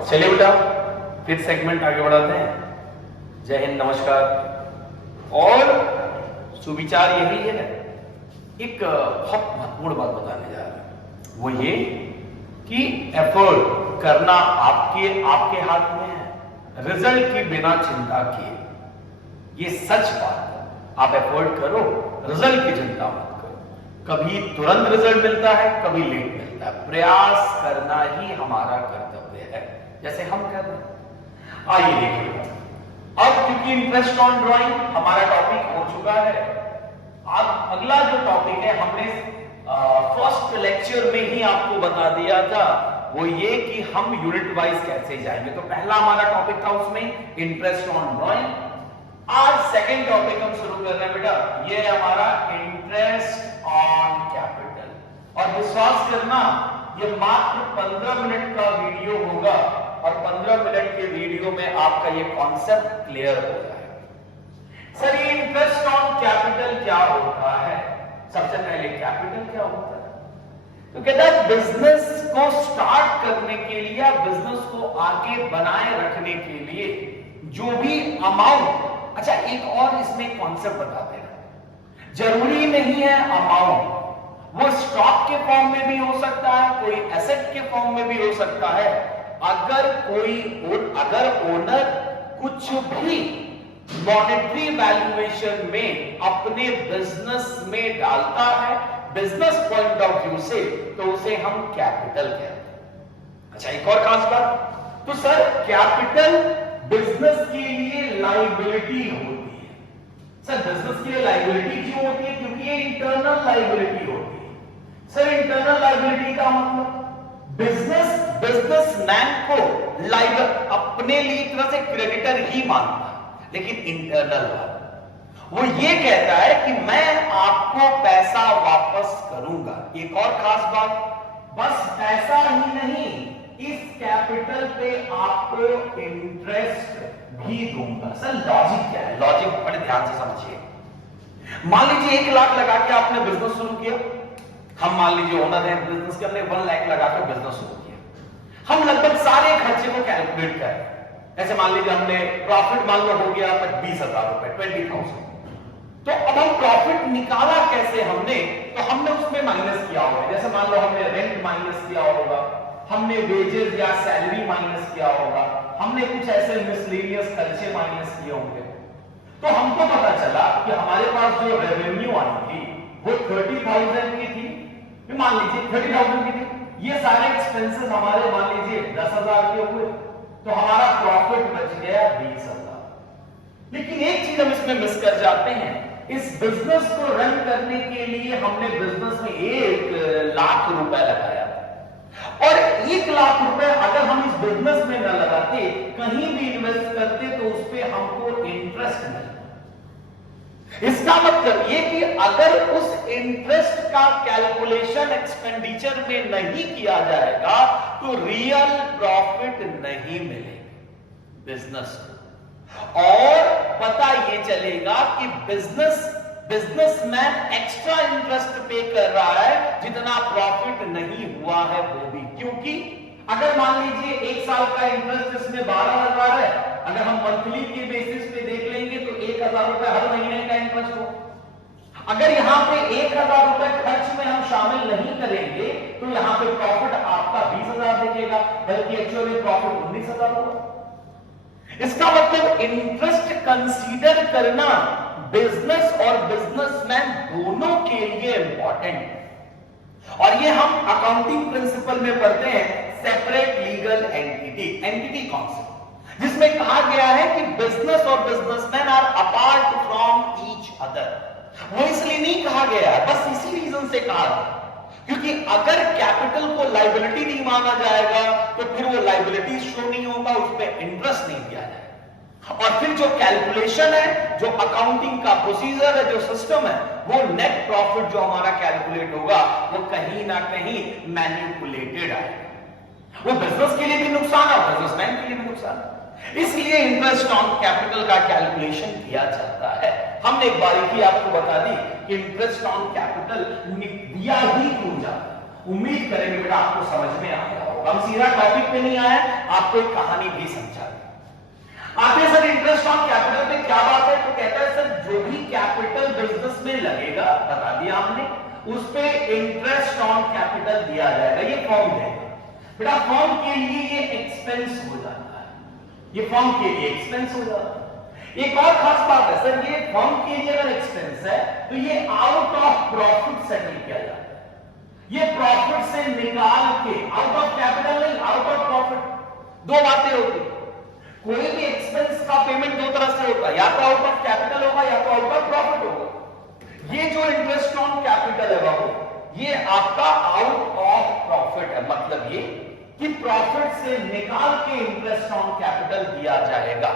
चलिए बेटा, फिर सेगमेंट आगे बढ़ाते हैं। जय हिंद, नमस्कार। और सुविचार यही है, एक बहुत महत्वपूर्ण बात बताने जा रहे हैं, वो ये कि एफर्ट करना आपके हाथ में है, रिजल्ट की बिना चिंता किए। ये सच बात है, आप एफर्ट करो, रिजल्ट की चिंता मत करो। कभी तुरंत रिजल्ट मिलता है, कभी लेट मिलता है। प्रयास करना ही हमारा कर्तव्य है, जैसे हम कर रहे हैं। आइए देखिए, अब क्योंकि इंटरेस्ट ऑन ड्राइंग हमारा टॉपिक हो चुका है, अब अगला जो टॉपिक है, हमने फर्स्ट लेक्चर में ही आपको बता दिया था, वो ये कि हम यूनिट वाइज कैसे जाएंगे। तो पहला हमारा टॉपिक था उसमें इंटरेस्ट ऑन ड्राइंग। आज सेकंड टॉपिक हम शुरू कर रहे हैं बेटा, ये है हमारा इंटरेस्ट ऑन कैपिटल। और विश्वास करना, ये मात्र 15 मिनट का वीडियो होगा और 15 मिनट के वीडियो में आपका ये कॉन्सेप्ट क्लियर हो जाएगा। सर, ये इंटरेस्ट ऑन कैपिटल क्या होता है? सबसे पहले कैपिटल क्या होता है? तो कहता है बिजनेस को स्टार्ट करने के लिए, बिजनेस को आगे बनाए रखने के लिए जो भी अमाउंट, अच्छा एक और इसमें कॉन्सेप्ट बता देना, जरूरी नहीं है अमाउंट, वो स्टॉक के फॉर्म में भी हो सकता है, कोई एसेट के फॉर्म में भी हो सकता है। अगर ओनर कुछ भी मॉनेटरी वैल्यूएशन में अपने बिजनेस में डालता है, बिजनेस पॉइंट ऑफ व्यू से, तो उसे हम कैपिटल कहते हैं। अच्छा एक और खास बात, तो सर कैपिटल बिजनेस के लिए लाइबिलिटी होती है। सर बिजनेस के लिए लाइबिलिटी क्यों होती है? क्योंकि ये इंटरनल लाइबिलिटी होती है। सर इंटरनल लाइबिलिटी का मतलब, बिजनेसमैन को अपने लिए एक तरह से क्रेडिटर ही मानता है, लेकिन इंटरनल वो ये कहता है कि मैं आपको पैसा वापस करूंगा। एक और खास बात, बस पैसा ही नहीं, इस कैपिटल पे आपको इंटरेस्ट भी दूंगा। सर लॉजिक क्या है? लॉजिक बड़े ध्यान से समझिए। मान लीजिए 1 लाख लगा के आपने बिजनेस शुरू किया, हम मान लीजिए ओनर हैं बिजनेस के, हमने 1 लाख लगा के बिजनेस शुरू किया। हम लगभग सारे खर्चे को कैलकुलेट करें, ऐसे मान लीजिए हमने प्रॉफिट मान लो हो गया 20,000 रुपए, 20,000। तो अब हम प्रॉफिट निकाला कैसे हमने? तो हमने उसमें माइनस किया होगा, जैसे मान लो हमने रेंट माइनस किया होगा, हमने वेजेस या सैलरी माइनस किया होगा, हमने कुछ ऐसे मिसलेनियस खर्चे माइनस किए होंगे। तो हमको पता चला कि हमारे पास जो रेवेन्यू आई थी वो 30,000 की थी, मान लीजिए 30,000 की थी। ये सारे एक्सपेंसेस हमारे मान लीजिए 10,000 के हुए, तो हमारा प्रॉफिट बच गया 20,000। लेकिन एक चीज हम इसमें मिस कर जाते हैं, इस बिजनेस को रन करने के लिए हमने बिजनेस में 1 लाख रुपए लगाया, और 1 लाख रुपए अगर हम इस बिजनेस में न लगाते, कहीं भी इन्वेस्ट करते, तो उस पर हमको इंटरेस्ट मिलता। इसका मतलब ये कि अगर उस इंटरेस्ट का कैलकुलेशन एक्सपेंडिचर में नहीं किया जाएगा, तो रियल प्रॉफिट नहीं मिलेगा बिजनेस को। और पता ये चलेगा कि बिजनेसमैन एक्स्ट्रा इंटरेस्ट पे कर रहा है, जितना प्रॉफिट नहीं हुआ है वो भी। क्योंकि अगर मान लीजिए 1 साल का इंटरेस्ट इसमें 12,000 है, अगर हम मंथली के बेसिस पे देख लेंगे तो 1,000 रुपए हर महीने का इंटरेस्ट हो। अगर यहां पे 1,000 रुपए खर्च में हम शामिल नहीं करेंगे, तो यहां पे प्रॉफिट आपका 20,000 दिखेगा, बल्कि एक्चुअली प्रॉफिट 19,000 होगा। इसका मतलब इंटरेस्ट कंसीडर करना बिजनेस और बिजनेसमैन दोनों के लिए इंपॉर्टेंट है। और ये हम अकाउंटिंग प्रिंसिपल में पढ़ते हैं, सेपरेट लीगल एंटिटी कॉन्सेप्ट, जिसमें कहा गया है कि बिजनेस और businessman are apart from each other. वो इसलिए नहीं कहा गया है, बस इसी रीजन से कहा गया, क्योंकि अगर कैपिटल को लाइबिलिटी नहीं माना जाएगा, तो फिर वो लाइबिलिटी शो नहीं होगा, उस पर इंटरेस्ट नहीं दिया जाएगा। और फिर जो कैलकुलेशन है, जो अकाउंटिंग का प्रोसीजर है, जो सिस्टम है, वो नेट प्रॉफिट जो हमारा कैलकुलेट होगा, वो कहीं ना कहीं मैनिपुलेटेड आएगा। वो बिजनेस के लिए भी नुकसान है, बिजनेसमैन के लिए भी नुकसान है। इसलिए इंटरेस्ट ऑन कैपिटल का कैलकुलेशन किया जाता है। हमने एक बारीकी आपको बता दी कि इंटरेस्ट ऑन कैपिटल दिया ही क्यों जाता है। उम्मीद करेंगे बेटा आपको समझ में आ गया होगा। हम सीधा टॉपिक पे नहीं आए, आपको एक कहानी भी समझा दी। आते सर इंटरेस्ट ऑन कैपिटल पे क्या बात है, तो कहता है सर जो भी कैपिटल बिजनेस में लगेगा, बता दिया हमने, उस पे इंटरेस्ट ऑन कैपिटल दिया जाएगा। ये फॉर्म देगा बेटा, फॉर्म के लिए ये एक्सपेंस हो जाता है, ये फॉर्म के लिए एक्सपेंस हो जाता है। एक और खास बात है सर, ये फॉर्म के लिए अगर एक्सपेंस है तो ये आउट ऑफ प्रॉफिट सेटल किया जाता है। ये प्रॉफिट से निकाल के, आउट ऑफ कैपिटल नहीं, आउट ऑफ प्रॉफिट। दो बातें होती, कोई भी एक्सपेंस का पेमेंट दो तरह से होता है, या तो आउट ऑफ कैपिटल होगा या तो आउट ऑफ प्रॉफिट होगा। ये जो इंटरेस्ट ऑन कैपिटल है बाबू, ये आपका आउट ऑफ प्रॉफिट है। मतलब ये कि प्रॉफिट से निकाल के इंटरेस्ट ऑन कैपिटल दिया जाएगा,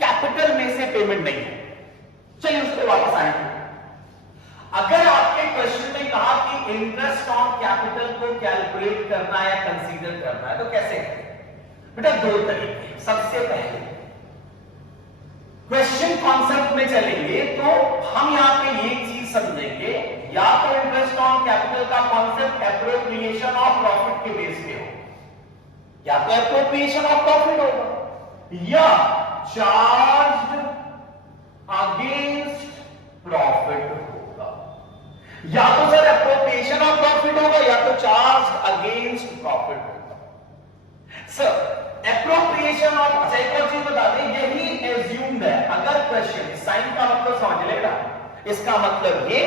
कैपिटल में से पेमेंट नहीं है। चलिए उस पर वापस आएंगे। अगर आपके क्वेश्चन में कहा कि इंटरेस्ट ऑन कैपिटल को कैलकुलेट करना है या कंसीडर करना है, तो कैसे बेटा? दो तरीके। सबसे पहले क्वेश्चन कॉन्सेप्ट में चलेंगे तो हम यहां पे ये चीज समझेंगे, या तो इंटरेस्ट ऑन कैपिटल का कॉन्सेप्ट एप्रोप्रिएशन ऑफ प्रॉफिट के बेस पे हो, या तो एप्रोप्रिएशन ऑफ प्रॉफिट होगा, या चार्ज अगेंस्ट प्रॉफिट होगा। या तो सर एप्रोप्रिएशन ऑफ प्रॉफिट होगा या तो चार्ज अगेंस्ट प्रॉफिट होगा। सर एप्रोप्रिएशन ऑफ, अच्छा एक और चीज बता दें, यही एज्यूम्ड है। अगर क्वेश्चन, साइन का मतलब समझ लेगा, इसका मतलब ये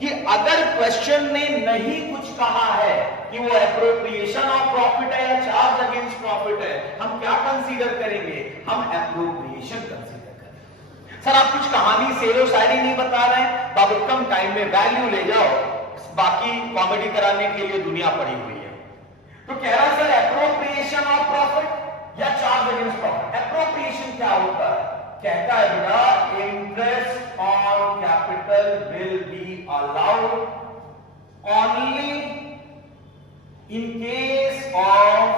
कि अगर क्वेश्चन ने नहीं कुछ कहा है कि वो एप्रोप्रिएशन ऑफ प्रॉफिट है या चार्ज अगेंस्ट प्रॉफिट है, हम क्या कंसीडर करेंगे? हम एप्रोप्रिएशन कंसीडर करेंगे। सर आप कुछ कहानी शेरो शायरी नहीं बता रहे हैं, बाबू कम टाइम में वैल्यू ले जाओ, बाकी कॉमेडी कराने के लिए दुनिया पड़ी हुई है। तो कह रहा सर एप्रोप्रिएशन ऑफ प्रॉफिट या चार्ज अगेंस्ट प्रॉफिट। एप्रोप्रिएशन क्या होता है? कहता है बेटा interest on capital will be allowed only in case of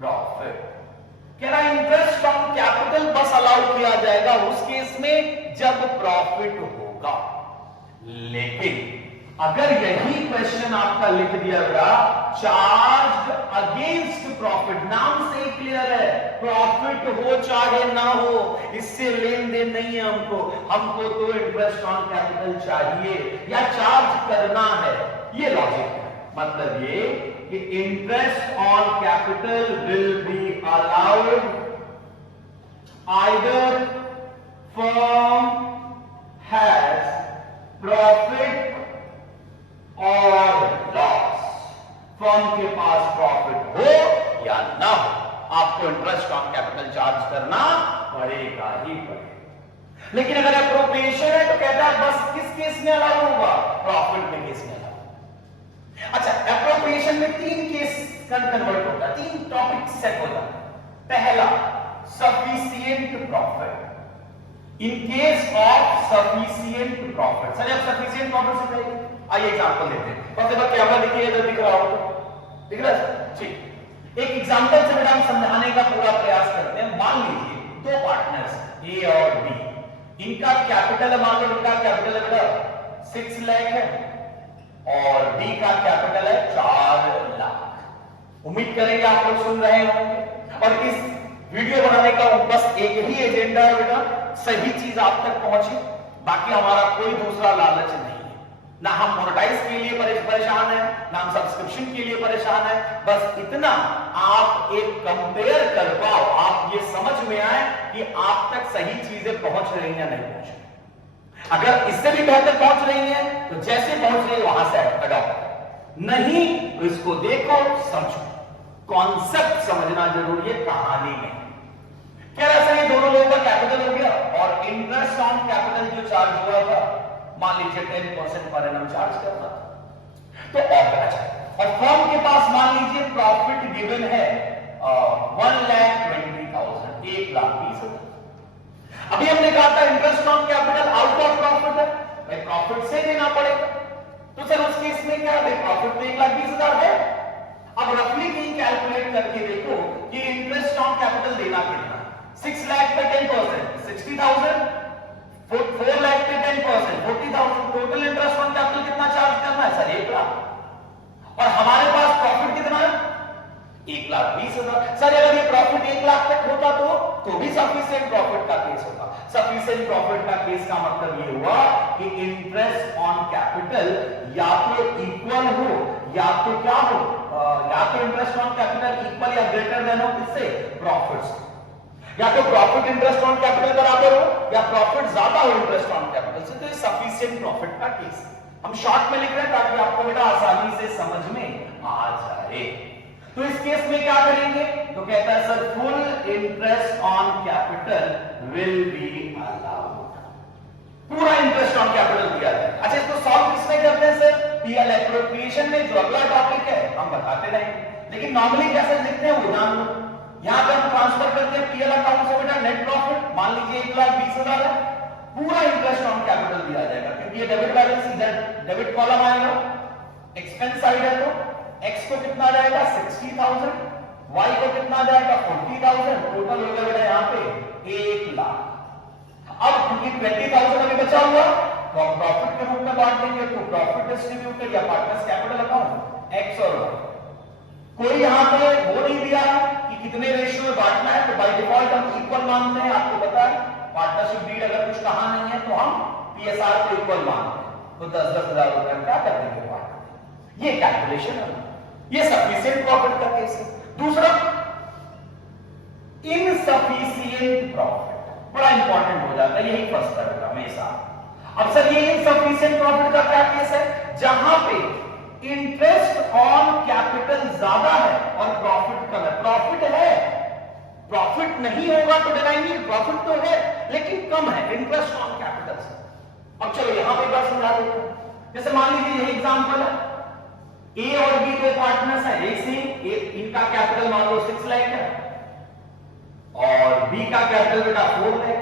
profit. कह रहा इंटरेस्ट ऑन कैपिटल बस अलाउ किया जाएगा उस केस में जब प्रॉफिट होगा। लेकिन अगर यही क्वेश्चन आपका लिख दिया गया चार्ज अगेंस्ट प्रॉफिट, नाम से ही क्लियर है, प्रॉफिट हो चाहे ना हो, इससे लेन देन नहीं है हमको, हमको तो इंटरेस्ट ऑन कैपिटल चाहिए या चार्ज करना है। ये लॉजिक है। मतलब ये कि interest on capital will be allowed either firm has profit और लॉस। फर्म के पास प्रॉफिट हो या ना हो, आपको इंटरेस्ट ऑन कैपिटल चार्ज करना पड़ेगा ही पड़ेगा। लेकिन अगर एप्रोप्रिएशन है तो कहता है बस किस केस में अलाउ होगा? प्रॉफिट में केस में अलाउ। अच्छा एप्रोप्रिएशन में तीन केस कन्वर्ट होता है, तीन टॉपिक सेट होता है। पहला sufficient profit, in case of sufficient profit. Sir आप सफिशिएंट प्रॉफिट से करेंगे, आइए एग्जांपल लेते हैं। सबसे पहले कैमरा देखिए, इधर दिख रहा हो, दिख रहा है? ठीक, एक एग्जांपल से बेटा हम समझाने का पूरा प्रयास करते हैं। मान लीजिए दो पार्टनर्स ए और बी, इनका कैपिटल है, मान लो इनका कैपिटल है बेटा 6 लाख है और डी का कैपिटल है 4 लाख। उम्मीद करेंगे आप लोग सुन रहे होंगे। और इस वीडियो बनाने का बस एक ही एजेंडा है बेटा, सही चीज आप तक पहुंचे, बाकी हमारा कोई दूसरा लालच नहीं है। ना हम मोनेटाइज के लिए परेशान है, ना हम सब्सक्रिप्शन के लिए परेशान है। बस इतना आप एक कंपेयर कर पाओ, आप ये समझ में आए कि आप तक सही चीजें पहुंच रही हैं या नहीं पहुंच रही। अगर इससे भी बेहतर पहुंच रही हैं तो जैसे पहुंच रही है वहां से अडॉप्ट, नहीं तो इसको देखो समझो। कॉन्सेप्ट समझना जरूरी है कहानी में। क्या ऐसा ये दोनों लोगों का कैपिटल हो गया और इंटरेस्ट ऑन कैपिटल जो चार्ज हुआ था, मान लीजिए 10% पर एनम चार्ज करना था, तो और फर्म के पास मान लीजिए प्रॉफिट गिवन है 1,20,000, 1,20,000। अभी हमने कहा था interest on capital out of profit है, भाई प्रॉफिट से देना पड़ेगा। तो सर उस केस में क्या है? प्रॉफिट तो 1,20,000 है। अब रफली कहीं कैलकुलेट करके देखो कि इंटरेस्ट ऑन कैपिटल देना कितना। 6 लाख पे 10%, 60,000, 4 लाख पे 10%, 40,000। टोटल इंटरेस्ट ऑन कैपिटल कितना चार्ज करना है सर? 1 लाख। और हमारे पास प्रॉफिट कितना है? 1,20,000। सर अगर ये प्रॉफिट 1 लाख तक होता तो भी सफिशिएंट प्रॉफिट का केस होता। सफिशिएंट प्रॉफिट का केस का मतलब ये हुआ कि इंटरेस्ट ऑन कैपिटल या तो इक्वल हो या तो क्या हो, या तो इंटरेस्ट ऑन कैपिटल इक्वल या ग्रेटर देन हो किससे? प्रॉफिट से। या तो प्रॉफिट इंटरेस्ट ऑन कैपिटल बराबर हो या प्रॉफिट ज्यादा हो इंटरेस्ट ऑन कैपिटल से, तो ये सफिशिएंट प्रॉफिट का केस है। हम शॉर्ट में लिख रहे हैं ताकि आपको बेटा आसानी से समझ में आ जाए। तो इस केस में क्या करेंगे? तो कहता है sir full interest on capital will be allowed. पूरा इंटरेस्ट ऑन कैपिटल दिया जाए। अच्छा इसको सॉल्व किसमें करते हैं सर? पीएल एप्रोप्रिएशन में, जो अगला टॉपिक है हम बताते रहेंगे, लेकिन नॉर्मली कैसे लिखते हैं वो जान लो। यहां पे हम ट्रांसफर करते हैं पीएल अकाउंट से बेटा नेट प्रॉफिट, मान लीजिए 1,20,000 है, पूरा इंटरेस्ट ऑन कैपिटल दिया जाएगा क्योंकि ये डेबिट बैलेंस इधर डेबिट कॉलम आएगा, एक्सपेंस साइड है तो x को कितना जाएगा? 60,000, y को कितना जाएगा? 40,000, टोटल हो गया बेटा यहाँ पे 1 लाख। अब क्योंकि 20,000 अभी बचा हुआ तो हम प्रॉफिट के रूप में बांट देंगे, तो प्रॉफिट डिस्ट्रीब्यूटेड या पार्टनर्स कैपिटल अकाउंट x और y। कोई यहाँ पे वो नहीं दिया कि कितने रेशियो में बांटना है, तो बाय डिफॉल्ट हम इक्वल मानते हैं। आपको पता है पार्टनरशिप डीड अगर कुछ कहा नहीं है तो हम पीएसआर को इक्वल मानते हैं, तो 10-10 हजार रुपए क्या कर देंगे बांट। ये कैलकुलेशन है, ये सफिशिएंट प्रॉफिट का केस है। दूसरा इनसफिशिएंट प्रॉफिट, बड़ा इंपॉर्टेंट हो जाता है, यही फर्स्ट करेगा हमेशा। अब सर ये इनसफिशिएंट प्रॉफिट का क्या केस है? जहां पे इंटरेस्ट ऑन कैपिटल ज्यादा है और प्रॉफिट कम है। प्रॉफिट है, प्रॉफिट नहीं होगा तो डिनाइंग, प्रॉफिट तो है लेकिन कम है इंटरेस्ट ऑन कैपिटल से। अब चलो यहां पे एक बार समझा देते हैं। जैसे मान लीजिए यही एग्जांपल है, ए और बी दो पार्टनर्स हैं, एक से इनका कैपिटल मान लो 6 लाख है और बी का कैपिटल बेटा 4 लाख है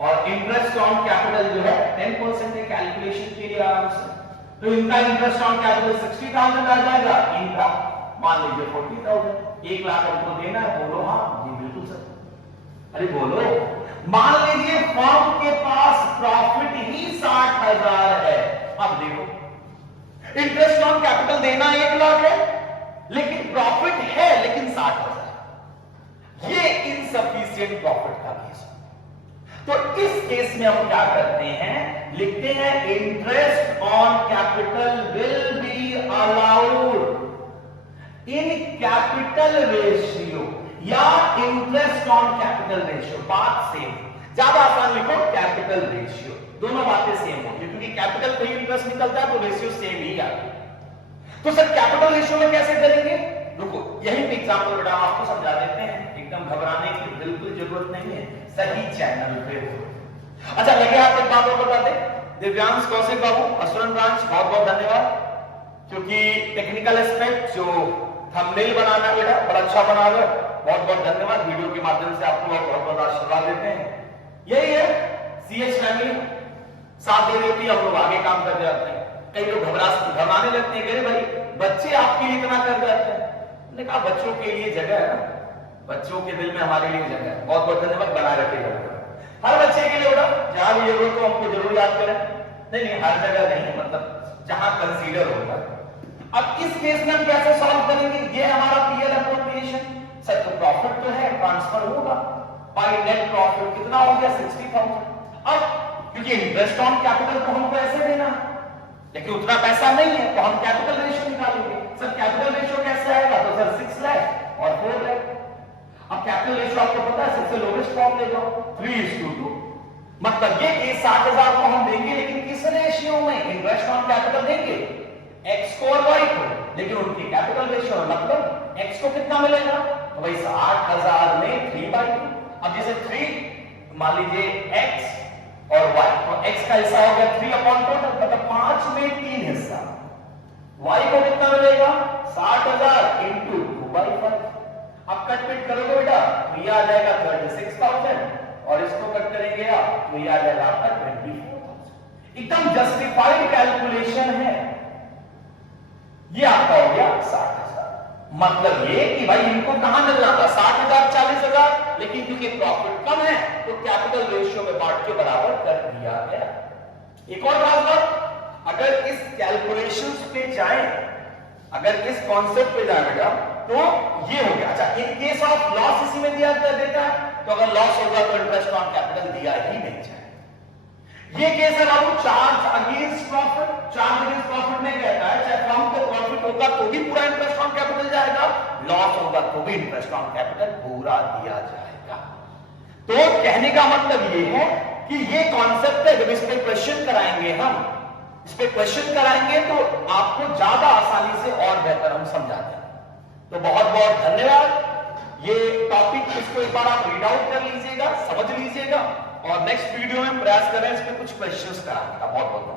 और इंटरेस्ट ऑन कैपिटल जो है 10% है कैलकुलेशन के लिए आराम से। तो इनका इंटरेस्ट ऑन कैपिटल 60,000 आ जाएगा, इनका मान लीजिए 40,000। 1 लाख उनको देना है, बोलो हाँ जी बिल्कुल सर। अरे बोलो, मान लीजिए फर्म के पास प्रॉफिट ही 60,000 है। अब देखो इंटरेस्ट ऑन कैपिटल देना 1 लाख है लेकिन प्रॉफिट है लेकिन 60,000, ये इनसफिशिएंट प्रॉफिट का केस। तो इस केस में हम क्या करते हैं? लिखते हैं interest on capital will be allowed in capital ratio या इंटरेस्ट ऑन कैपिटल रेशियो, बात सेम। ज्यादा आसान लिखो कैपिटल रेशियो, दोनों बातें सेम होगी क्योंकि कैपिटल पे इंटरेस्ट निकलता है तो रेशियो सेम ही आएगी। तो सर कैपिटल रेशियो में कैसे करेंगे? रुको यही एग्जांपल बेटा आपको समझा देते हैं, एकदम घबराने की बिल्कुल जरूरत नहीं है, सही चैनल पे हो। अच्छा लगे आप एक बात और बता दें, दिव्यांश कौशिक बाबू असुरन ब्रांच बहुत बहुत धन्यवाद, क्योंकि टेक्निकल एस्पेक्ट जो थंबनेल बनाना बेटा बड़ा अच्छा बना रहे, बहुत बहुत धन्यवाद। वीडियो के माध्यम से आपको बहुत बहुत आशीर्वाद देते हैं। यही है सीएच फैमिली, साथ दे देती है, हम लोग आगे काम कर जाते हैं। कई लोग घबराने लगते हैं, भाई बच्चे आपके लिए इतना कर जाते हैं। हमने कहा बच्चों के लिए जगह है ना, बच्चों के दिल में हमारे लिए जगह है। बहुत बहुत धन्यवाद, बनाए रखिएगा हर बच्चे के लिए बेटा, जहां भी जरूरत हो हमको जरूर याद करें। नहीं हर जगह नहीं, मतलब जहां कंसीडर होगा। अब इस केस में हम कैसे सॉल्व करेंगे? ये हमारा पीएल एप्रोप्रिएशन, सर तो प्रॉफिट तो है, ट्रांसफर होगा बाय नेट प्रॉफिट, कितना हो गया 60,000। अब क्योंकि इंटरेस्ट ऑन कैपिटल को हमको ऐसे देना है लेकिन उतना पैसा नहीं है तो हम कैपिटल रेशियो निकालेंगे। सर कैपिटल रेशियो कैसे आएगा? तो सर 6 लाख और 4 लाख। अब कैपिटल रेशियो आपको पता है सबसे लोवेस्ट फॉर्म ले जाओ 3:2, मतलब ये कि 60,000 को हम देंगे लेकिन किस रेशियो में? इंटरेस्ट ऑन कैपिटल देंगे x को और y को, लेकिन उनकी कैपिटल रेशियो मतलब x को कितना मिलेगा? तो भाई 60,000 में 3/2। अब जैसे 3 मान लीजिए x और y, तो x का हिस्सा हो गया 3/टोटल, मतलब 5 में 3 हिस्सा। y को कितना मिलेगा? 60,000 इंटू 2/5। अब कट पिट करोगे बेटा तो ये आ जाएगा 36,000 और इसको कट करेंगे आप तो ये आ जाएगा आपका 24,000। एकदम जस्टिफाइड कैलकुलेशन है। ये आपका हो गया 60,000। मतलब ये कि भाई इनको कहां मिल रहा था 60,000 40,000, लेकिन क्योंकि प्रॉफिट कम है तो कैपिटल रेशियो में बांट के बराबर कर दिया गया। एक और खास बात, अगर इस कैलकुलेशंस पे जाएं अगर इस कॉन्सेप्ट पे जाएगा तो ये हो गया। अच्छा, इन केस ऑफ लॉस इसी में दिया देता है, तो अगर लॉस होगा तो इंटरेस्ट ऑन कैपिटल दिया ही नहीं जाए। ये केस है बाबू charge against profit. Charge against profit में कहता है चाहे फर्म को प्रॉफिट होगा तो भी पूरा इंटरेस्ट ऑन कैपिटल जाएगा, लॉस होगा तो भी इंटरेस्ट ऑन कैपिटल पूरा दिया जाएगा। तो कहने का मतलब ये है कि ये कॉन्सेप्ट है, जब इस पे क्वेश्चन कराएंगे हम, इस पे क्वेश्चन कराएंगे तो आपको ज्यादा आसानी से और बेहतर हम समझा देंगे। तो बहुत बहुत धन्यवाद। ये टॉपिक इसको एक बार आप रीड आउट कर लीजिएगा, समझ लीजिएगा, और नेक्स्ट वीडियो में प्रयास करें इस पे कुछ क्वेश्चंस कराने का। बहुत बहुत